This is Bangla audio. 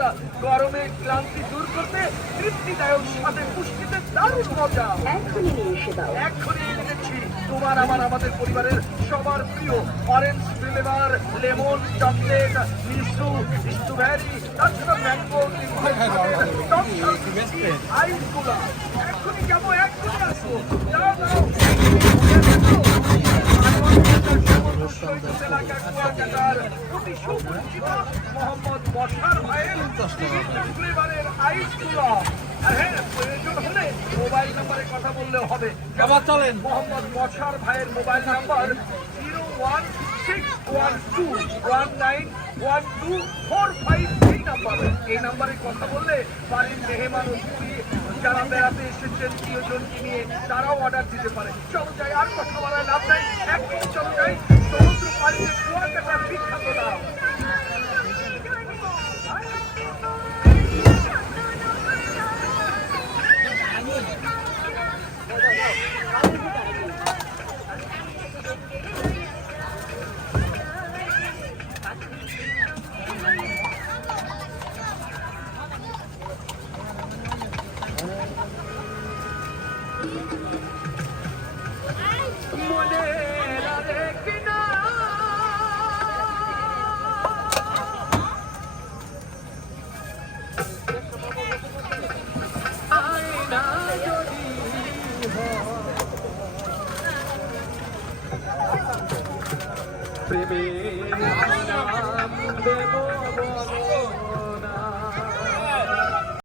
মজা গরমে ক্লান্তি দূর করতে তৃপ্তিদায়ক সাথে পুষ্টিতে দারুণ মজা। এখনই নিয়ে এসে দাও। এক্ষুনি এনেছি তোমার আমার আমাদের পরিবারের সবার প্রিয় অরেঞ্জ ফ্লেভার লেমন চকলেট মিষ্টু স্ট্রবেরি তাছাড়া ম্যাঙ্গো আইসগুলা এক্ষুনি যাব এক্ষুনি আসব। যাও যাও। মোহাম্মদ বসার ভাইয়ের বিভিন্ন ফ্লেভারের আইসগুলো হ্যাঁ প্রয়োজন হলে মোবাইল নাম্বারে কথা বললেও হবে। আবার চলেন। মোহাম্মদ বসার ভাইয়ের mobile number zero one six one two one nine one two four five এই নাম্বার। এই নাম্বারে কথা বললে বাড়ির মেহমান অতিথি যারা বেড়াতে এসেছেন প্রিয়জনকে নিয়ে তারাও অর্ডার দিতে পারে। চলো যাই আর কথা বলার লাভ নাই। একদিন প্রেমের দেব বলো